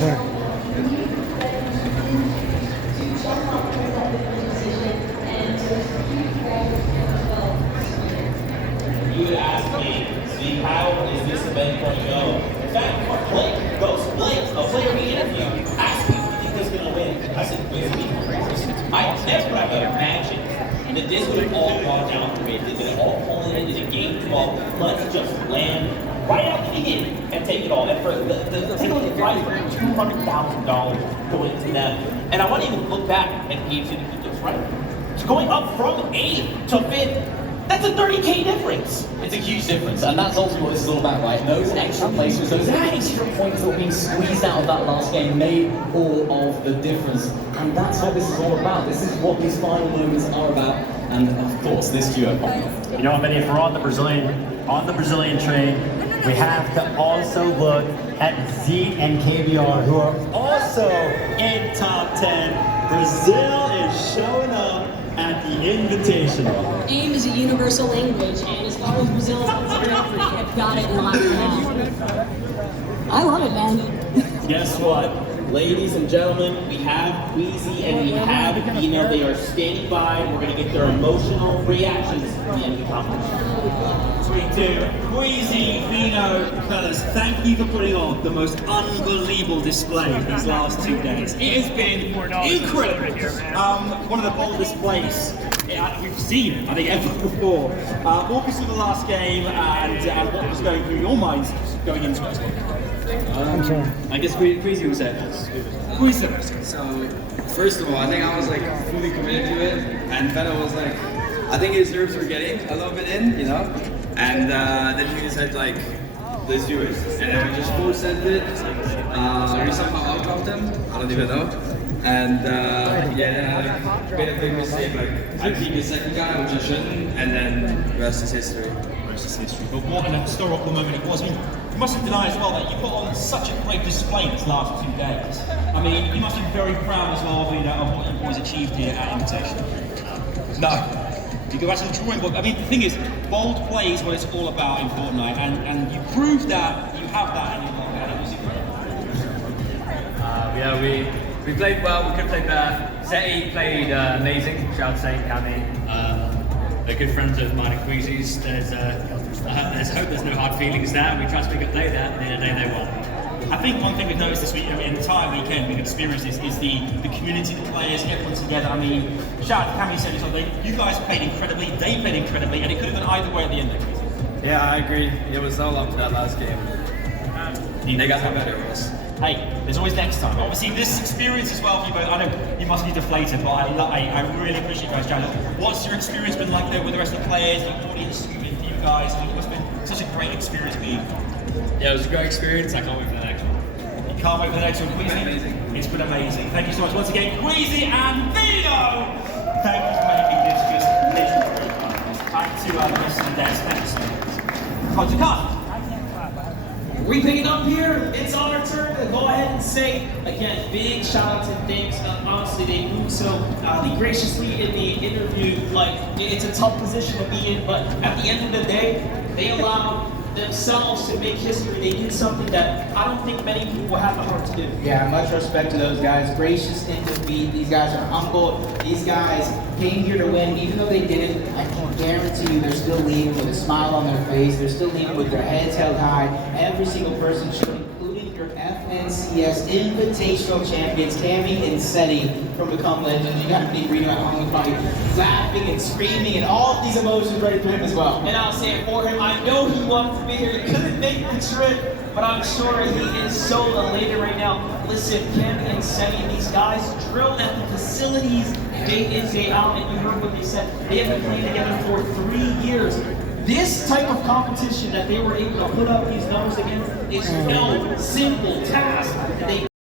You would ask me, Steve, how is this event going to go? In fact, Blake, a player we interviewed, asked me who you think is going to win. I said, wait, I never have imagined that this would have all gone down for me. That it all culminated in game 12. Let's just land right out the beginning and take it all. And for the ticket price for $200,000 going to them. And I want to even look back at games and keep this right. It's going up from 8th to 5th. That's a 30K difference. It's a huge difference, and that's ultimately what this is all about, right? Those extra placements, those extra points that were being squeezed out of that last game made all of the difference. And that's what this is all about. This is what these final moments are about. And of course, this duo coming off. You know, I mean, if we're on the Brazilian train, we have to also look at Z and KBR, who are also in top 10. Brazil is showing up at the Invitational. AIM is a universal language, and as far as Brazil is concerned, I've got it locked down. I love it, man. Guess what? Ladies and gentlemen, we have Queasy and we have Vino. They are standing by. We're going to get their emotional reactions at the end of the competition. 3, 2, Queasy, Vino, fellas, thank you for putting on the most unbelievable display these last 2 days. It has been incredible. One of the boldest plays we've seen, I think, ever before. Walk us through the last game and what was going through your minds going into it. I guess Queasy was at us. So, first of all, I think I was like fully committed to it, and Feta was like, I think his nerves were getting a little bit in, you know? And then we just said like, let's do it. And then we just full sent it. We somehow outclapped them, I don't even know. And yeah, then I like, made a big mistake, like I beat the second guy, which I shouldn't, and then the rest is history. But what an historical moment it was. I mean, you mustn't deny as well that you put on such a great display these last 2 days. I mean, you must be very proud as well, you know, of what you boys achieved here at Invitational. No. You go back to the drawing board. I mean, the thing is, bold play is what it's all about in Fortnite, and you proved that, you have that in your block, and it was incredible. Yeah, we played well, we could have played better. Seti played amazing, shout out to Saint, Cammy. They're good friends of mine and Queasy's. There's hope there's no hard feelings there. We tried to make a play there, and in the end they won. I think one thing we've noticed this week, the entire weekend we've experienced this, is the community, the players, everyone together. I mean, shout out to Cammy said something. You guys played incredibly, they played incredibly, and it could have gone either way at the end of it. Yeah, I agree. It was all up to that last game. They got the better of us. Hey, there's always next time. Obviously, this experience as well for you both. I know you must be deflated, but I really appreciate you guys chatting. What's your experience been like there with the rest of the players, the audience, for you guys? I mean, it's been such a great experience being. Yeah, it was a great experience. I can't wait for the next one. You can't wait for the next one, Queasy? Amazing. It's been amazing. Thank you so much once again, Queasy and Vino! Thank you for making this just legendary. Back to the rest of the desk. Thank you so much. Come to cut. We pick it up here. It's our turn to go ahead and say, again, big shout out to thanks. Honestly, they moved so graciously in the interview. Like, it's a tough position to be in, but at the end of the day, they allowed themselves to make history. They did something that I don't think many people have the heart to do. Yeah, much respect to those guys. Gracious in defeat. These guys are humble. These guys came here to win. Even though they didn't, I can guarantee you they're still leaving with a smile on their face. They're still leaving with their heads held high. Every single person should, including your FNCS Invitational champions, Cammy and Seti from Become Legends. You got to be reading at home, probably laughing and screaming and all of these emotions ready for him as well. And I'll say it for him, I know he wanted to be here. He couldn't make the trip, but I'm sure he is so elated right now. Listen, Cammy and Seti, these guys drill at the facilities day in, day out, and you heard what they said. They have been playing together for 3 years. This type of competition that they were able to put up these numbers against is no simple task. They